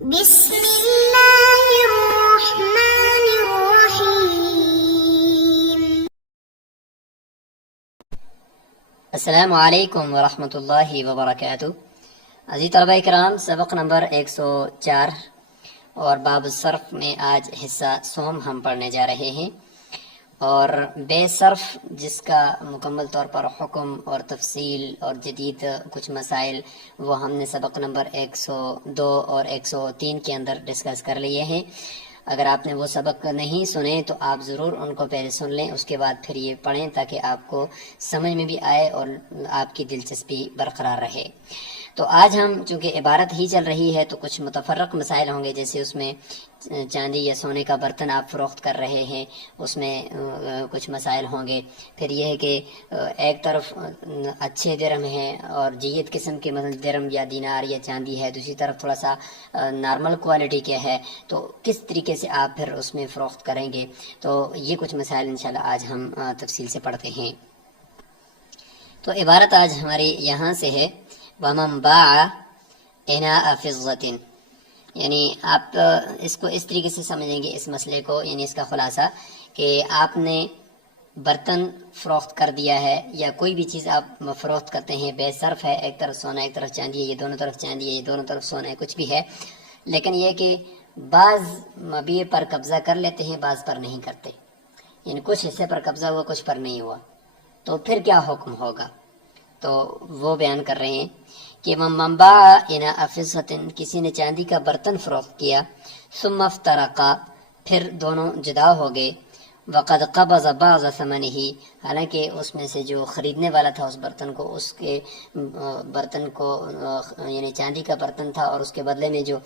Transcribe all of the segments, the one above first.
بسم اللہ الرحمن الرحیم۔ السلام علیکم ورحمۃ اللہ وبرکاتہ۔ عزیز طلبہ کرام، سبق نمبر 104 اور باب الصرف میں آج حصہ سوم ہم پڑھنے جا رہے ہیں، اور بے صرف جس کا مکمل طور پر حکم اور تفصیل اور جدید کچھ مسائل وہ ہم نے سبق نمبر 102 اور 103 کے اندر ڈسکس کر لیے ہیں۔ اگر آپ نے وہ سبق نہیں سنے تو آپ ضرور ان کو پہلے سن لیں، اس کے بعد پھر یہ پڑھیں تاکہ آپ کو سمجھ میں بھی آئے اور آپ کی دلچسپی برقرار رہے۔ تو آج ہم چونکہ عبارت ہی چل رہی ہے تو کچھ متفرق مسائل ہوں گے، جیسے اس میں چاندی یا سونے کا برتن آپ فروخت کر رہے ہیں، اس میں کچھ مسائل ہوں گے۔ پھر یہ ہے کہ ایک طرف اچھے درم ہیں اور جید قسم کے مثلا درم یا دینار یا چاندی ہے، دوسری طرف تھوڑا سا نارمل کوالٹی کے ہے، تو کس طریقے سے آپ پھر اس میں فروخت کریں گے۔ تو یہ کچھ مسائل انشاءاللہ آج ہم تفصیل سے پڑھتے ہیں۔ تو عبارت آج ہماری یہاں سے ہے وَمَنْ بَاعَ إِنَاءَ فِضَّةٍ، یعنی آپ اس کو اس طریقے سے سمجھیں گے اس مسئلے کو، یعنی اس کا خلاصہ کہ آپ نے برتن فروخت کر دیا ہے یا کوئی بھی چیز آپ فروخت کرتے ہیں، بے صرف ہے، ایک طرف سونا ایک طرف چاندی ہے، یہ دونوں طرف چاندی ہے یہ دونوں طرف سونا ہے، کچھ بھی ہے، لیکن یہ کہ بعض مبیع پر قبضہ کر لیتے ہیں بعض پر نہیں کرتے، یعنی کچھ حصے پر قبضہ ہوا کچھ پر نہیں ہوا، تو پھر کیا حکم ہوگا، تو وہ بیان کر رہے ہیں کہ مَن باع إِنَاءَ فِضَّةٍ، کسی نے چاندی کا برتن فروخت کیا، ثم افترقا، پھر دونوں جدا ہو گئے، وقد قبض بعض ثمنه، حالانکہ اس میں سے جو خریدنے والا تھا اس برتن کو، اس کے برتن کو یعنی چاندی کا برتن تھا اور اس کے بدلے میں جو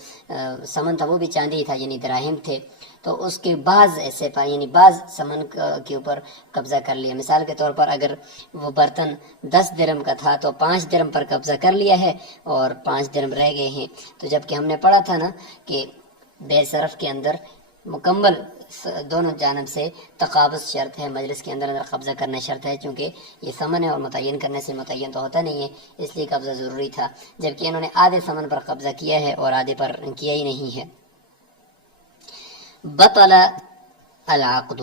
ثمن تھا وہ بھی چاندی تھا، یعنی دراہم تھے، تو اس کے بعض ایسے پائے یعنی بعض ثمن کے اوپر قبضہ کر لیا۔ مثال کے طور پر اگر وہ برتن 10 درم کا تھا تو 5 درم پر قبضہ کر لیا ہے اور 5 درم رہ گئے ہیں۔ تو جب کہ ہم نے پڑھا تھا نا کہ بے صرف کے اندر مکمل دونوں جانب سے تقابض شرط ہے، مجلس کے اندر قبضہ کرنا شرط ہے، چونکہ یہ ثمن ہے اور متعین کرنے سے متعین تو ہوتا نہیں ہے، اس لیے قبضہ ضروری تھا، جبکہ انہوں نے آدھے ثمن پر قبضہ کیا ہے اور آدھے پر کیا ہی نہیں ہے۔ بطل العقد،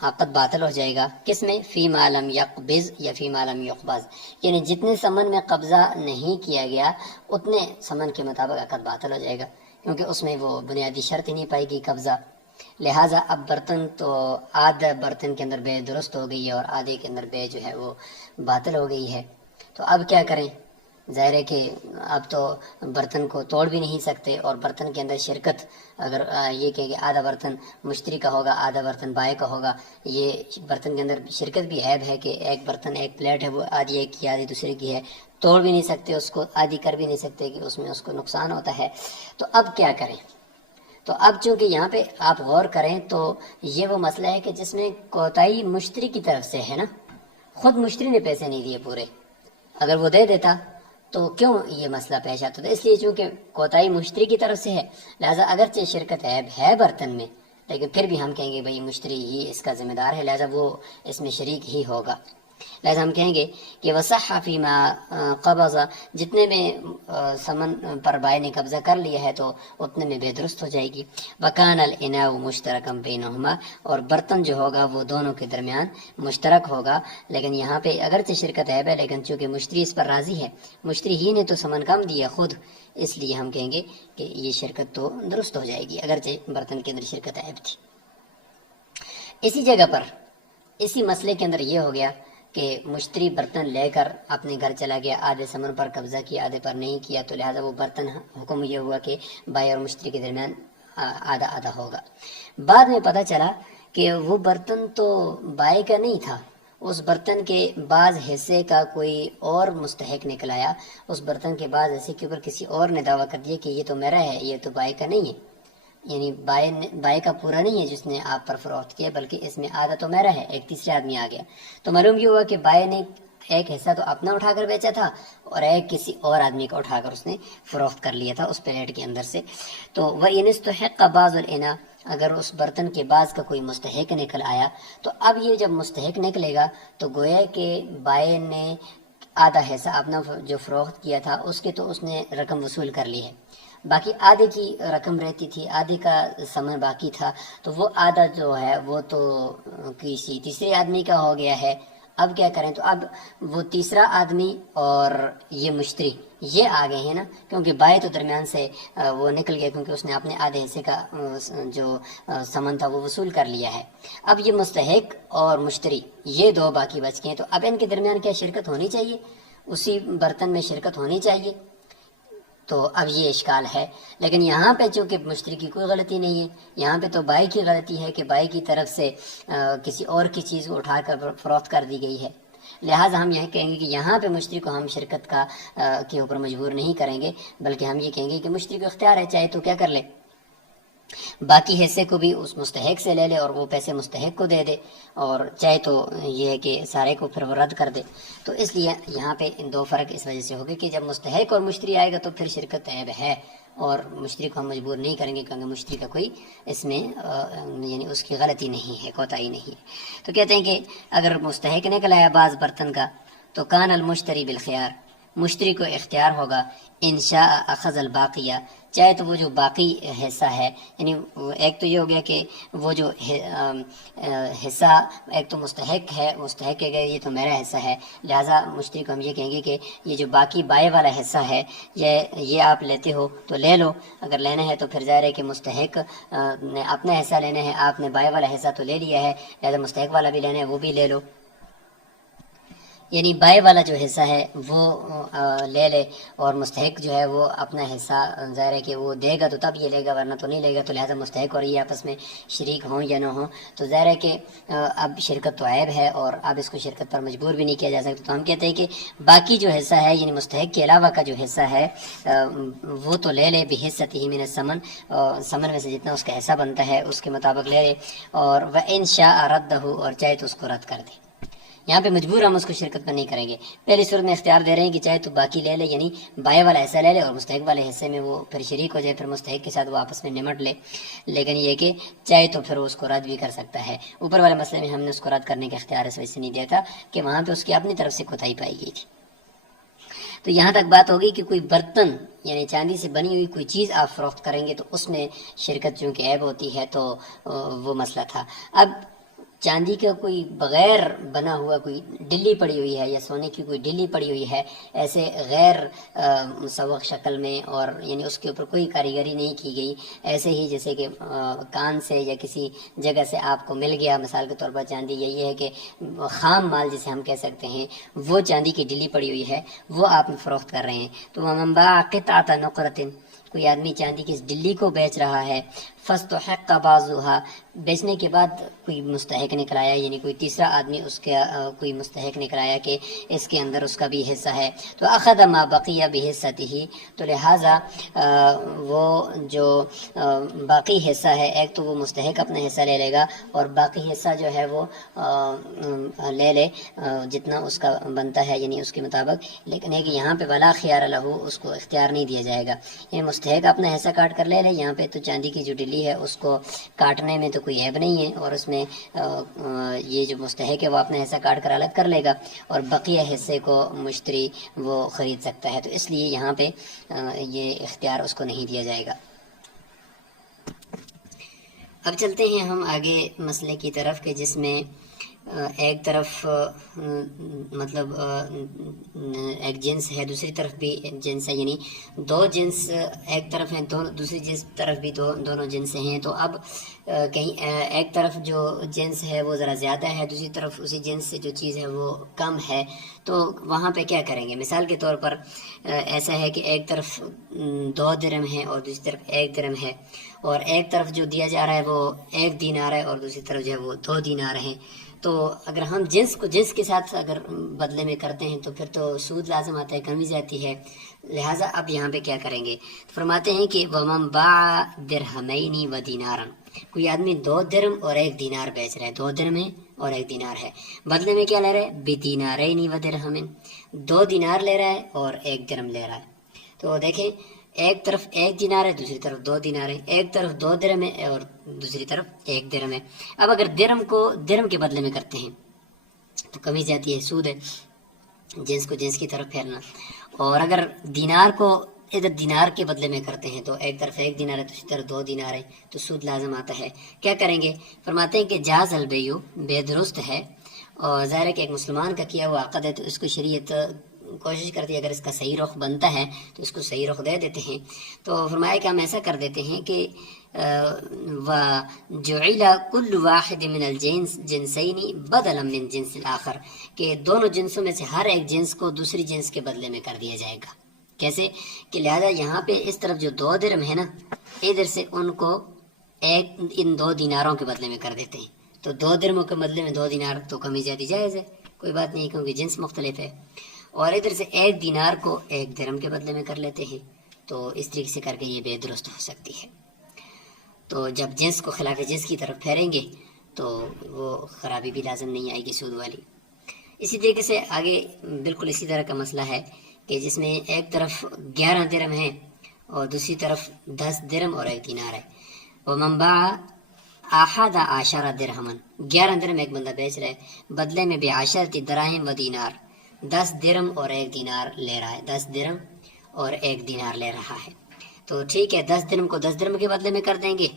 عقد باطل ہو جائے گا، کس میں؟ فی ما لم یقبض یا فی ما لم یقبض، یعنی جتنے ثمن میں قبضہ نہیں کیا گیا اتنے ثمن کے مطابق عقد باطل ہو جائے گا، کیونکہ اس میں وہ بنیادی شرط ہی نہیں پائے گی قبضہ۔ لہٰذا اب برتن تو آدھا برتن کے اندر بے درست ہو گئی ہے اور آدھے کے اندر بے جو ہے وہ باطل ہو گئی ہے، تو اب کیا کریں؟ ظاہر ہے کہ اب تو برتن کو توڑ بھی نہیں سکتے، اور برتن کے اندر شرکت اگر یہ کہ آدھا برتن مشتری کا ہوگا آدھا برتن بائے کا ہوگا، یہ برتن کے اندر شرکت بھی عیب ہے کہ ایک برتن ایک پلیٹ ہے وہ آدھی ایک کی آدھی دوسرے کی ہے، توڑ بھی نہیں سکتے اس کو، آدھی کر بھی نہیں سکتے کہ اس میں اس کو نقصان ہوتا ہے۔ تو اب کیا کریں؟ تو اب چونکہ یہاں پہ آپ غور کریں تو یہ وہ مسئلہ ہے کہ جس میں کوتاہی مشتری کی طرف سے ہے نا، خود مشتری نے پیسے نہیں دیے پورے، اگر وہ دے دیتا تو کیوں یہ مسئلہ پیش آتا تھا؟ اس لیے چونکہ کوتاہی مشتری کی طرف سے ہے، لہٰذا اگرچہ شرکت عیب ہے برتن میں، لیکن پھر بھی ہم کہیں گے بھئی مشتری ہی اس کا ذمہ دار ہے، لہٰذا وہ اس میں شریک ہی ہوگا، لہٰذا ہم کہیں گے کہ وصح فیما قبض، جتنے میں ثمن پر بائے نے قبضہ کر لیا ہے تو اتنے میں بے درست ہو جائے گی۔ وکان الاناء مشترکا بینہما، اور برتن جو ہوگا وہ دونوں کے درمیان مشترک ہوگا، لیکن یہاں پہ اگرچہ شرکت عیب ہے لیکن چونکہ مشتری اس پر راضی ہے، مشتری ہی نے تو ثمن کم دیا خود، اس لیے ہم کہیں گے کہ یہ شرکت تو درست ہو جائے گی اگرچہ برتن کے اندر شرکت عیب تھی۔ اسی جگہ پر اسی مسئلے کے اندر یہ ہو گیا کہ مشتری برتن لے کر اپنے گھر چلا گیا، آدھے ثمن پر قبضہ کیا آدھے پر نہیں کیا، تو لہٰذا وہ برتن حکم یہ ہوا کہ بائے اور مشتری کے درمیان آدھا آدھا ہوگا۔ بعد میں پتہ چلا کہ وہ برتن تو بائے کا نہیں تھا، اس برتن کے بعض حصے کا کوئی اور مستحق نکل آیا، اس برتن کے بعض حصے کے اوپر کسی اور نے دعویٰ کر دیا کہ یہ تو میرا ہے، یہ تو بائے کا نہیں ہے، یعنی بائے کا پورا نہیں ہے جس نے آپ پر فروخت کیا، بلکہ اس میں آدھا تو میرا ہے، ایک تیسرے آدمی آ گیا، تو معلوم یہ ہوا کہ بائے نے ایک حصہ تو اپنا اٹھا کر بیچا تھا اور ایک کسی اور آدمی کا اٹھا کر اس نے فروخت کر لیا تھا اس پلیٹ کے اندر سے۔ تو وَإِنِ اسْتُحِقَّ بَعْضُ الْإِنَاءِ، اگر اس برتن کے بعض کا کوئی مستحق نکل آیا تو اب یہ جب مستحق نکلے گا تو گویا کہ بائے نے آدھا حصہ اپنا جو فروخت کیا تھا اس کے تو اس نے رقم وصول کر لی ہے، باقی آدھے کی رقم رہتی تھی، آدھے کا سمے باقی تھا، تو وہ آدھا جو ہے وہ تو کسی تیسرے آدمی کا ہو گیا ہے۔ اب کیا کریں؟ تو اب وہ تیسرا آدمی اور یہ مشتری یہ آ گئے ہیں نا، کیونکہ بائیں تو درمیان سے وہ نکل گیا، کیونکہ اس نے اپنے آدھے حصے کا جو سمن تھا وہ وصول کر لیا ہے۔ اب یہ مستحق اور مشتری یہ دو باقی بچ گئے ہیں، تو اب ان کے درمیان کیا شرکت ہونی چاہیے؟ اسی برتن میں شرکت ہونی چاہیے۔ تو اب یہ اشکال ہے، لیکن یہاں پہ چونکہ مشتری کی کوئی غلطی نہیں ہے، یہاں پہ تو بائی کی غلطی ہے کہ بائی کی طرف سے کسی اور کی چیز کو اٹھا کر فروخت کر دی گئی ہے، لہٰذا ہم یہ کہیں گے کہ یہاں پہ مشتری کو ہم شرکت کے اوپر مجبور نہیں کریں گے، بلکہ ہم یہ کہیں گے کہ مشتری کو اختیار ہے، چاہے تو کیا کر لے، باقی حصے کو بھی اس مستحق سے لے لے اور وہ پیسے مستحق کو دے دے، اور چاہے تو یہ ہے کہ سارے کو پھر وہ رد کر دے۔ تو اس لیے یہاں پہ دو فرق اس وجہ سے ہوگا کہ جب مستحق اور مشتری آئے گا تو پھر شرکت عیب ہے، اور مشتری کو ہم مجبور نہیں کریں گے، کیونکہ مشتری کا کوئی اس میں یعنی اس کی غلطی نہیں ہے، کوتاہی نہیں ہے۔ تو کہتے ہیں کہ اگر مستحق نکل آیا بعض برتن کا تو کان المشتری بالخیار، مشتری کو اختیار ہوگا، انشاء اخذ الباقیہ، چاہے تو وہ جو باقی حصہ ہے، یعنی ایک تو یہ ہو گیا کہ وہ جو حصہ ایک تو مستحق ہے، مستحق کہے گا یہ تو میرا حصہ ہے، لہٰذا مشتری کو ہم یہ کہیں گے کہ یہ جو باقی بائیں والا حصہ ہے یہ آپ لیتے ہو تو لے لو، اگر لینا ہے تو پھر ظاہر ہے کہ مستحق نے اپنا حصہ لینا ہے، آپ نے بائیں والا حصہ تو لے لیا ہے، لہٰذا مستحق والا بھی لینا ہے، وہ بھی لے لو، یعنی بائیں والا جو حصہ ہے وہ لے لے، اور مستحق جو ہے وہ اپنا حصہ ظاہر ہے کہ وہ دے گا تو تب یہ لے گا، ورنہ تو نہیں لے گا، تو لہٰذا مستحق اور یہ آپس میں شریک ہوں یا نہ ہوں تو ظاہر ہے کہ اب شرکت تو عیب ہے، اور اب اس کو شرکت پر مجبور بھی نہیں کیا جا سکتا۔ تو ہم کہتے ہیں کہ باقی جو حصہ ہے یعنی مستحق کے علاوہ کا جو حصہ ہے وہ تو لے لے بحصتہ من الثمن، ثمن میں سے جتنا اس کا حصہ بنتا ہے اس کے مطابق لے لے، اور وَإِن شَاءَ رَدَّهُ، اور چاہے تو اس کو رد کر دے۔ یہاں پہ مجبور ہم اس کو شرکت پر نہیں کریں گے، پہلی صورت میں اختیار دے رہے ہیں کہ چاہے تو باقی لے لے، یعنی بائیں والا حصہ لے لے اور مستحق والے حصے میں وہ پھر شریک ہو جائے، پھر مستحق کے ساتھ وہ آپس میں نمٹ لے، لیکن یہ کہ چاہے تو پھر اس کو رد بھی کر سکتا ہے۔ اوپر والے مسئلے میں ہم نے اس کو رد کرنے کا اختیار اس وجہ سے نہیں دیا تھا کہ وہاں پہ اس کی اپنی طرف سے کوتاہی پائی گئی تھی۔ تو یہاں تک بات ہوگی کہ کوئی برتن یعنی چاندی سے بنی ہوئی کوئی چیز آپ فروخت کریں گے تو اس میں شرکت چونکہ عیب ہوتی ہے، تو وہ مسئلہ تھا۔ اب چاندی کا کوئی بغیر بنا ہوا کوئی ڈلی پڑی ہوئی ہے یا سونے کی کوئی ڈلی پڑی ہوئی ہے ایسے غیر مسوق شکل میں، اور یعنی اس کے اوپر کوئی کاریگری نہیں کی گئی، ایسے ہی جیسے کہ کان سے یا کسی جگہ سے آپ کو مل گیا مثال کے طور پر چاندی، یا یہ ہے کہ خام مال جسے ہم کہہ سکتے ہیں وہ چاندی کی ڈلی پڑی ہوئی ہے وہ آپ فروخت کر رہے ہیں، تو وَمَن بَاعَ قِطْعَةَ نُقْرَةٍ، کوئی آدمی چاندی کی اس ڈلی کو بیچ رہا ہے، فَاسْتُحِقَّ بَعْضُهَا، بیچنے کے بعد کوئی مستحق نکلایا، یعنی کوئی تیسرا آدمی اس کے کوئی مستحق نکلایا کہ اس کے اندر اس کا بھی حصہ ہے، تو أَخَذَ مَا بَقِيَ بِحِصَّتِهِ، تو لہٰذا وہ جو باقی حصہ ہے ایک تو وہ مستحق اپنا حصہ لے لے گا، اور باقی حصہ جو ہے وہ لے لے جتنا اس کا بنتا ہے یعنی اس کے مطابق، لیکن ہے کہ یہاں پہ ولا خیار لہ، اس کو اختیار نہیں دیا جائے گا، یعنی مستحق اپنا حصہ کاٹ کر لے لے، یہاں پہ تو چاندی کی جو ڈلی ہے اس کو کاٹنے میں تو کوئی عیب نہیں ہے، اور اس میں یہ جو مستحق ہے وہ اپنا حصہ کاٹ کر الگ کر لے گا، اور بقیہ حصے کو مشتری وہ خرید سکتا ہے، تو اس لیے یہاں پہ یہ اختیار اس کو نہیں دیا جائے گا۔ اب چلتے ہیں ہم آگے مسئلے کی طرف کہ جس میں ایک طرف مطلب ایک جنس ہے، دوسری طرف بھی جنس ہے، یعنی دو جنس ایک طرف ہیں، دوسری جنس طرف بھی دونوں جنس ہیں، تو اب کہیں ایک طرف جو جنس ہے وہ ذرا زیادہ ہے، دوسری طرف اسی جنس سے جو چیز ہے وہ کم ہے، تو وہاں پہ کیا کریں گے؟ مثال کے طور پر ایسا ہے کہ ایک طرف 2 درہم ہے اور دوسری طرف 1 درہم ہے، اور ایک طرف جو دیا جا رہا ہے وہ 1 دینار ہے اور دوسری طرف جو ہے وہ 2 دینار ہیں، تو اگر ہم جنس کو جنس کے ساتھ اگر بدلے میں کرتے ہیں تو پھر تو سود لازم آتا ہے، کمی جاتی ہے، لہٰذا اب یہاں پہ کیا کریں گے؟ فرماتے ہیں کہ وَمَن بَاعَ دِرْهَمَيْنِ وَدِينَارًا، کوئی آدمی 2 درہم اور 1 دینار بیچ رہا ہے، 2 درہم ہے اور 1 دینار ہے، بدلے میں کیا لے رہا ہے؟ بِدِينَارَيْنِ وَدِرْهَمٍ، 2 دینار لے رہا ہے اور 1 درہم لے رہا ہے، تو دیکھیں ایک طرف 1 دینار ہے دوسری طرف 2 دینار ہے، ایک طرف 2 درہم ہے اور دوسری طرف 1 درہم ہے۔ اب اگر درہم کو درہم کے بدلے میں کرتے ہیں تو کمی جاتی ہے، سود ہے، جنس کو جنس کی طرف پھیرنا، اور اگر دینار کو ادھر دینار کے بدلے میں کرتے ہیں تو ایک طرف 1 دینار ہے تو اسی طرف 2 دینار ہے تو سود لازم آتا ہے. کیا کریں گے؟ فرماتے ہیں کہ جاز البیع، بے درست ہے، اور ظاہر ہے کہ ایک مسلمان کا کیا ہوا عقد ہے تو اس کو شریعت کوشش کرتی ہے اگر اس کا صحیح رخ بنتا ہے تو اس کو صحیح رخ دے دیتے ہیں. تو فرمایا کہ ہم ایسا کر دیتے ہیں کہ وَجُعِلَ كُلُّ وَاحِدٍ مِنَ الْجِنْسِ جِنْسَيْنِ بَدَلًا مِنْ جِنْسِ الْآخَرِ، کہ دونوں جنسوں میں سے ہر ایک جنس کو دوسری جنس کے بدلے میں کر دیا جائے گا. کیسے کہ لہذا یہاں پہ اس طرف جو 2 درہم ہے نا، ادھر سے ان کو ان 2 دیناروں کے بدلے میں کر دیتے ہیں. تو 2 درہموں کے بدلے میں 2 دینار تو کمی زیادہ جائز ہے، کوئی بات نہیں کیونکہ جنس مختلف ہے. اور ادھر سے 1 دینار کو 1 درہم کے بدلے میں کر لیتے ہیں. تو اس طریقے سے کر کے یہ بے درست ہو سکتی ہے. تو جب جنس کو خلاف جنس کی طرف پھیریں گے تو وہ خرابی بھی لازم نہیں آئے گی سود والی. اسی طریقے سے آگے بالکل اسی طرح کا مسئلہ ہے کہ جس میں ایک طرف 11 درہم ہے اور دوسری طرف 10 درہم اور 1 دینار ہے. وَمَنْ بَاعَ أَحَدَ عَشَرَ دِرْهَمًا، 11 درہم ایک بندہ بیچ رہا ہے، بدلے میں بعشرة دراہم و دینار، 10 درہم اور 1 دینار لے رہا ہے، 10 درہم اور 1 دینار لے رہا ہے. تو ٹھیک ہے، 10 درہم کو 10 درہم کے بدلے میں کر دیں گے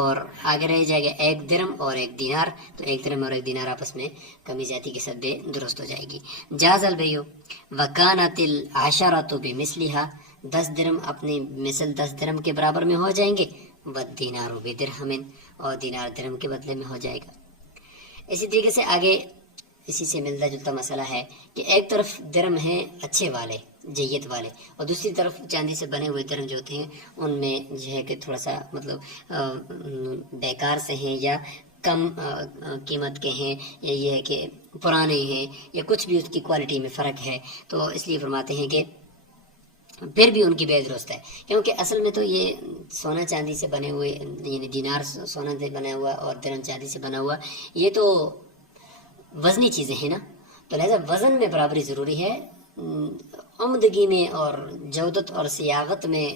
اور آگے رہ جائے گا 1 درہم اور 1 دینار. تو 1 درہم اور 1 دینار آپس میں کمی زیادتی کے سبب درست ہو جائے گی. جاز البیع وکانت العشرۃ بمثلها، 10 درہم اپنی مثل 10 درہم کے برابر میں ہو جائیں گے، والدینار بدرہم، اور دینار درہم کے بدلے میں ہو جائے گا. اسی طریقے سے آگے اسی سے ملتا جلتا مسئلہ ہے کہ ایک طرف درہم ہیں اچھے والے، جیت والے، اور دوسری طرف چاندی سے بنے ہوئے درہم جو ہوتے ہیں ان میں جو ہے کہ تھوڑا سا مطلب بیکار سے ہیں یا کم قیمت کے ہیں، یا یہ ہے کہ پرانے ہیں، یا کچھ بھی اس کی کوالٹی میں فرق ہے. تو اس لیے فرماتے ہیں کہ پھر بھی ان کی بے درست ہے، کیونکہ اصل میں تو یہ سونا چاندی سے بنے ہوئے، یعنی دینار سونا سے بنا ہوا اور درہم چاندی سے بنا ہوا، یہ تو وزنی چیزیں ہیں نا. تو لہذا وزن میں برابری ضروری ہے، عمدگی میں اور جودت اور سیاغت میں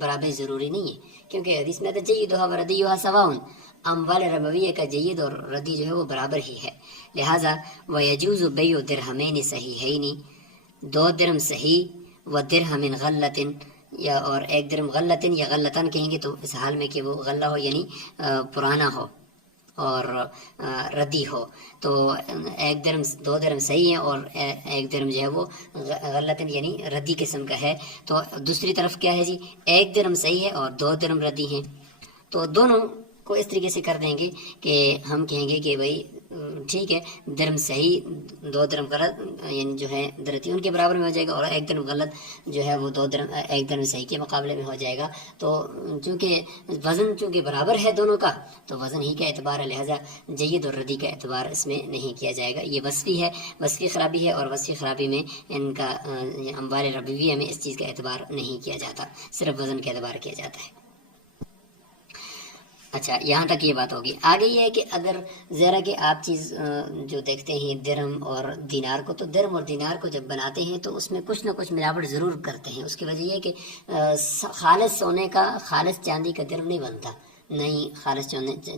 برابری ضروری نہیں ہے. کیونکہ حدیث میں جیدھا و ردیھا سواء، اموال ربویہ کا جید اور ردی جو ہے وہ برابر ہی ہے. لہذا ویجوز بیع درہمین صحیحین، 2 درہم صحیح و درہم غلۃ، یا اور 1 درہم غلۃ یا غلطن کہیں گے تو اس حال میں کہ وہ غلہ ہو یعنی پرانا ہو اور ردی ہو. تو 1 درہم 2 درہم صحیح ہے اور 1 درہم جو ہے وہ غلطن یعنی ردی قسم کا ہے. تو دوسری طرف کیا ہے جی، 1 درہم صحیح ہے اور 2 درہم ردی ہیں. تو دونوں کو اس طریقے سے کر دیں گے کہ ہم کہیں گے کہ بھائی ٹھیک ہے، درہم صحیح 2 درہم غلط یعنی جو ہے درہتی ان کے برابر میں ہو جائے گا، اور 1 درہم غلط جو ہے وہ 2 درہم 1 درہم صحیح کے مقابلے میں ہو جائے گا. تو چونکہ وزن چونکہ برابر ہے دونوں کا تو وزن ہی کا اعتبار ہے، لہذا جید اور ردی کا اعتبار اس میں نہیں کیا جائے گا. یہ وصفی ہے، وصفی خرابی ہے، اور وصفی خرابی میں ان کا اموال ربویہ میں اس چیز کا اعتبار نہیں کیا جاتا، صرف وزن کا اعتبار کیا جاتا ہے. اچھا، یہاں تک یہ بات ہوگی. آگے یہ ہے کہ اگر ذرا کہ آپ چیز جو دیکھتے ہیں درہم اور دینار کو، تو درہم اور دینار کو جب بناتے ہیں تو اس میں کچھ نہ کچھ ملاوٹ ضرور کرتے ہیں. اس کی وجہ یہ ہے کہ خالص سونے کا، خالص چاندی کا درہم نہیں بنتا، نہیں خالص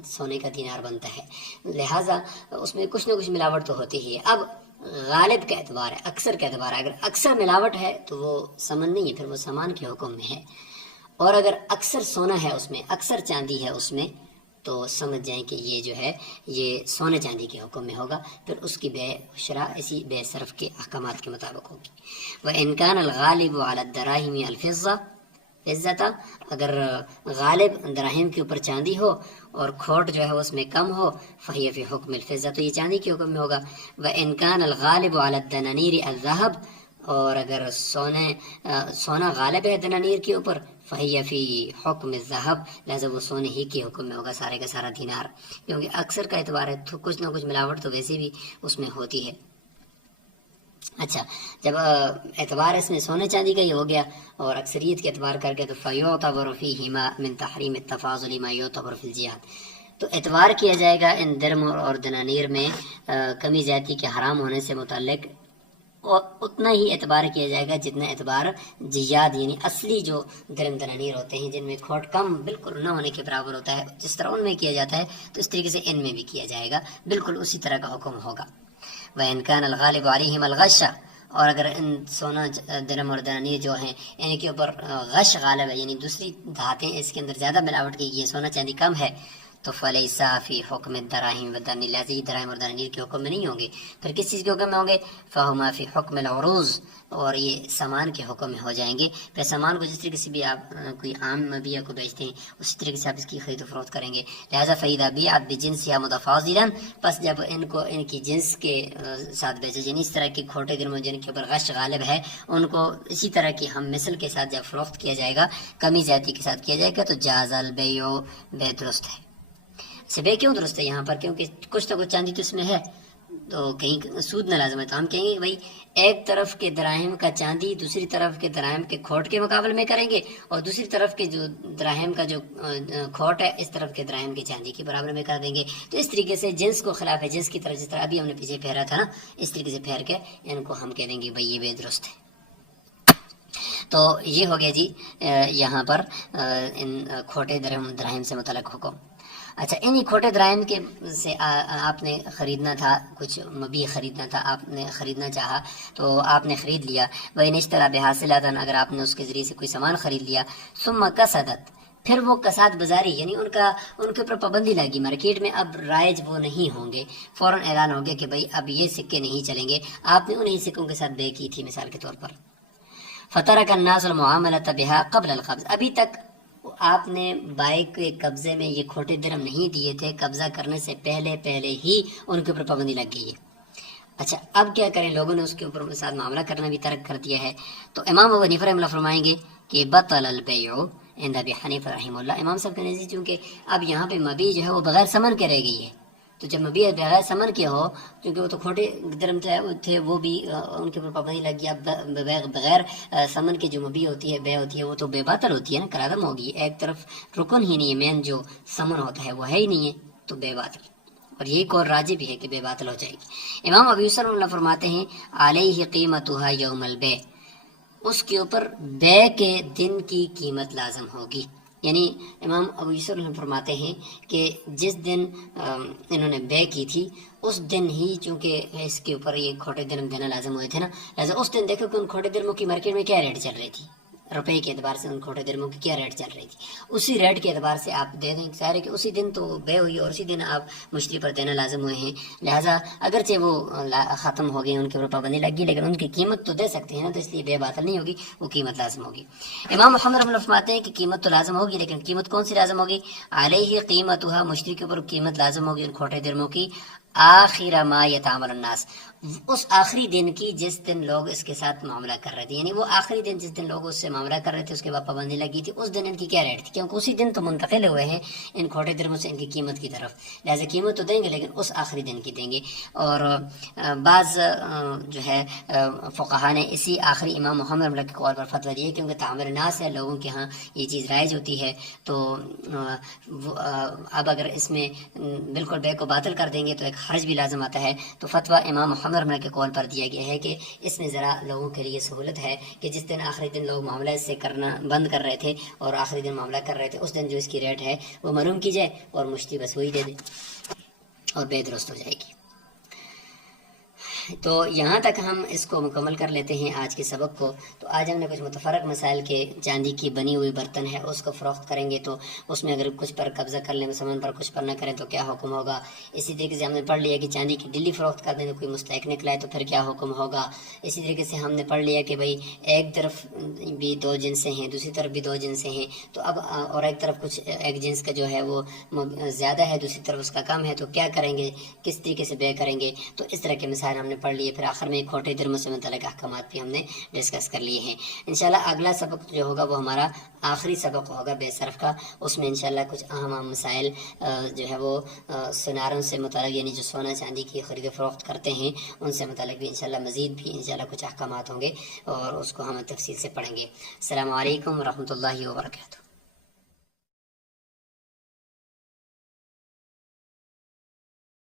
سونے کا دینار بنتا ہے. لہٰذا اس میں کچھ نہ کچھ ملاوٹ تو ہوتی ہی ہے. اب غالب کا اعتبار ہے، اکثر کا اعتبار ہے. اگر اکثر ملاوٹ ہے تو وہ سمن نہیں ہے، پھر وہ سامان کے حکم میں ہے. اور اگر اکثر سونا ہے اس میں، اکثر چاندی ہے اس میں، تو سمجھ جائیں کہ یہ جو ہے یہ سونے چاندی کے حکم میں ہوگا. پھر اس کی بے شرح اسی بے صرف کے احکامات کے مطابق ہوگی. وَإِنْ كَانَ الْغَالِبُ عَلَى الدَّرَاهِمِ الْفِضَّةُ، اگر غالب دراہم کے اوپر چاندی ہو اور کھوٹ جو ہے اس میں کم ہو، فَهِيَ فِي حُكْمِ الْفِضَّةِ، تو یہ چاندی کے حکم میں ہوگا. وَإِنْ كَانَ الْغَالِبُ عَلَى الدَّنَانِيرِ الذَّهَبُ، اور اگر سونا غالب ہے دنانیر کے اوپر، فَهِيَ فِي حُكْمِ الذَّهَبِ، لہذا وہ سونے ہی کے حکم میں ہوگا سارے کا سارا دینار، کیونکہ اکثر کا اعتبار ہے تو کچھ نہ کچھ ملاوٹ تو ویسے بھی اس میں ہوتی ہے. اچھا، جب اعتبار اس میں سونے چاندی کا ہی ہو گیا اور اکثریت کے اعتبار کر کے، تو فَيُعْتَبَرُ فِيهِمَا مِنْ تَحْرِيمِ التَّفَاضُلِ مَا يُعْتَبَرُ فِي الْجِهَادِ، تو اعتبار کیا جائے گا ان درہم اور دنانیر میں کمی زیادتی کے حرام ہونے سے متعلق، اور اتنا ہی اعتبار کیا جائے گا جتنا اعتبار جیاد یعنی اصلی جو درہم دنانیر ہوتے ہیں جن میں کھوٹ کم بالکل نہ ہونے کے برابر ہوتا ہے، جس طرح ان میں کیا جاتا ہے تو اس طریقے سے ان میں بھی کیا جائے گا، بالکل اسی طرح کا حکم ہوگا. وَإِنْ كَانَ الْغَالِبُ عَلَيْهِمَا الْغَشَّ، اور اگر ان سونا درہم اور دنانیر جو ہیں ان کے اوپر غش غالب ہے، یعنی دوسری دھاتیں اس کے اندر زیادہ ملاوٹ کی، یہ سونا چاندی کم ہے، تو فلیسا فی حکم الدراہم والدنانیر، لہٰذا یہ دراہم اور دنانیر کے حکم میں نہیں ہوں گے. پھر کس چیز کے حکم میں ہوں گے؟ فہما فی حکم العروض، اور یہ سامان کے حکم میں ہو جائیں گے. پھر سامان کو جس طریقے سے بھی آپ کوئی عام مبیع کو بیچتے ہیں اسی طریقے سے آپ اس کی خرید و فروخت کریں گے. لہٰذا فإذا بیعت بجنسها متفاضلا، پس جب ان کو ان کی جنس کے ساتھ بیچے، یعنی اس طرح کی کھوٹے درم جن کے اوپر غش غالب ہے ان کو اسی طرح کی ہم مثل کے ساتھ جب فروخت کیا جائے گا، کمی زیادتی کے ساتھ کیا جائے گا، تو جاز البیع، بے درست ہے. بے کیوں درست ہے یہاں پر؟ کیونکہ کچھ نہ کچھ چاندی تو اس میں ہے، تو کہیں سود نہ لازم ہے. تو ہم کہیں گے کہ بھائی ایک طرف کے دراہم کا چاندی دوسری طرف کے دراہم کے کھوٹ کے مقابلے میں کریں گے، اور دوسری طرف کے جو دراہم کا جو کھوٹ ہے اس طرف کے دراہم کی چاندی کے برابر میں کر دیں گے. تو اس طریقے سے جنس کو خلاف ہے، جنس کی طرف جس طرح ابھی ہم نے پیچھے پھیرا تھا نا، اس طریقے سے پھیر کے ان کو ہم کہہ دیں گے بھائی یہ بے درست ہے. تو یہ ہو گیا جی یہاں پر ان کھوٹے دراہم سے متعلق حکم. اچھا، انہی کھوٹے دراہم کے سے آپ نے خریدنا تھا، کچھ مبیع خریدنا تھا، آپ نے خریدنا چاہا تو آپ نے خرید لیا. وَإِنِ اشْتَرَىٰ بِحَاصِلَةً، اگر آپ نے اس کے ذریعے سے کوئی سامان خرید لیا. ثُمَّ كَسَدَتْ، پھر وہ کساد بازاری، یعنی ان کے اوپر پابندی لگی، مارکیٹ میں اب رائج وہ نہیں ہوں گے، فوراً اعلان ہو گیا کہ بھائی اب یہ سکے نہیں چلیں گے. آپ نے انہی سکوں کے ساتھ بے کی تھی مثال کے طور پر. فَتَرَكَ النَّاسُ الْمُعَامَلَةَ بِهَا قَبْلَ الْقَبْضِ، ابھی تک آپ نے بائی کے قبضے میں یہ کھوٹے درہم نہیں دیے تھے، قبضہ کرنے سے پہلے ہی ان کے اوپر پابندی لگ گئی ہے. اچھا، اب کیا کریں؟ لوگوں نے اس کے اوپر ساتھ معاملہ کرنا بھی ترک کر دیا ہے. تو امام ابو حنیفہ رحمہ اللہ فرمائیں گے کہ بطل البیع عند ابی حنیفہ رحمہ اللہ. امام صاحب کے نزدیک چونکہ اب یہاں پہ مبیع جو ہے وہ بغیر ثمن کے رہ گئی ہے، تو جب مبیع بغیر ثمن کے ہو، کیونکہ وہ تو کھوٹے درہم تھے وہ بھی ان کے اوپر پابندی لگ گئی. اب بغیر ثمن کی جو مبیع ہوتی ہے، بے ہوتی ہے، وہ تو بے باطل ہوتی ہے نا، کرادم ہوگی. ایک طرف رکن ہی نہیں ہے، مین جو ثمن ہوتا ہے وہ ہے ہی نہیں ہے، تو بے باطل. اور یہی قول راجح بھی ہے کہ بے باطل ہو جائے گی. امام ابو یوسف رحمہ اللہ فرماتے ہیں علیہ قیمتها یوم البیع، اس کے اوپر بے کے دن کی قیمت لازم ہوگی. یعنی امام ابو یوسف رحمہ اللہ فرماتے ہیں کہ جس دن انہوں نے بے کی تھی اس دن ہی چونکہ اس کے اوپر یہ کھوٹے درہم دینا لازم ہوئے تھے نا، لہٰذا اس دن دیکھو کہ ان کھوٹے درہموں کی مارکیٹ میں کیا ریٹ چل رہی تھی، روپے کے اعتبار سے ان کھوٹے درہموں کی کیا ریٹ چل رہی تھی، اسی ریٹ کے اعتبار سے آپ دے دیں. ظاہر ہے کہ اسی دن تو بے ہوئی اور اسی دن آپ مشتری پر دینا لازم ہوئے ہیں، لہٰذا اگرچہ وہ ختم ہو گئی، ان کے اوپر پابندی لگ گئی، لیکن ان کی قیمت تو دے سکتے ہیں نا، تو اس لیے بے باطل نہیں ہوگی، وہ قیمت لازم ہوگی. امام محمد رحمہ اللہ فرماتے ہیں کہ قیمت تو لازم ہوگی، لیکن قیمت کون سی لازم ہوگی؟ علیہ قیمتها، مشتری کے اوپر قیمت لازم ہوگی ان کھوٹے درہموں کی آخر ما یتعامل الناس، اس آخری دن کی جس دن لوگ اس کے ساتھ معاملہ کر رہے تھے. یعنی وہ آخری دن جس دن لوگ اس سے معاملہ کر رہے تھے اس کے بعد پابندی لگی تھی، اس دن ان کی کیا ریٹ تھی، کیونکہ اسی دن تو منتقل ہوئے ہیں ان کھوٹے درہموں سے ان کی قیمت کی طرف، لہٰذا قیمت تو دیں گے لیکن اس آخری دن کی دیں گے. اور بعض جو ہے فقہا نے اسی آخری امام محمد رحمہ اللہ کے قول پر فتویٰ دی ہے، کیونکہ تعامل الناس ہے، لوگوں کے ہاں یہ چیز رائج ہوتی ہے. تو اب اگر اس میں بالکل بے کو باطل کر دیں گے تو ایک حرج بھی لازم آتا ہے. تو فتویٰ امام محمد رحمہ اللہ کے قول پر دیا گیا ہے کہ اس میں ذرا لوگوں کے لیے سہولت ہے کہ جس دن آخری دن لوگ معاملہ اس سے کرنا بند کر رہے تھے اور آخری دن معاملہ کر رہے تھے، اس دن جو اس کی ریٹ ہے وہ معلوم کی جائے اور مشتری بس وہی دے دے اور بے درست ہو جائے گی. تو یہاں تک ہم اس کو مکمل کر لیتے ہیں آج کے سبق کو. تو آج ہم نے کچھ متفرق مسائل کے چاندی کی بنی ہوئی برتن ہے اس کو فروخت کریں گے تو اس میں اگر کچھ پر قبضہ کر لیں، سامان پر کچھ پر نہ کریں تو کیا حکم ہوگا. اسی طریقے سے ہم نے پڑھ لیا کہ چاندی کی ڈلی فروخت کر دیں تو کوئی مستحق نکلا ہے تو پھر کیا حکم ہوگا. اسی طریقے سے ہم نے پڑھ لیا کہ بھائی ایک طرف بھی دو جنسیں ہیں، دوسری طرف بھی دو جنسیں ہیں، تو اب اور ایک طرف کچھ ایک جنس کا جو ہے وہ زیادہ ہے، دوسری طرف اس کا کم ہے، تو کیا کریں گے، کس طریقے سے بے کریں گے. تو اس طرح کے مسائل ہم نے پڑھ لیے. پھر آخر میں کھوٹے درہموں سے متعلق احکامات بھی ہم نے ڈسکس کر لیے ہیں. انشاءاللہ اگلا سبق جو ہوگا وہ ہمارا آخری سبق ہوگا بے صرف کا. اس میں انشاءاللہ کچھ اہم مسائل جو ہے وہ سناروں سے متعلق، یعنی جو سونا چاندی کی خرید و فروخت کرتے ہیں ان سے متعلق بھی انشاءاللہ مزید بھی انشاءاللہ کچھ احکامات ہوں گے اور اس کو ہم تفصیل سے پڑھیں گے. السلام علیکم ورحمۃ اللہ وبرکاتہ.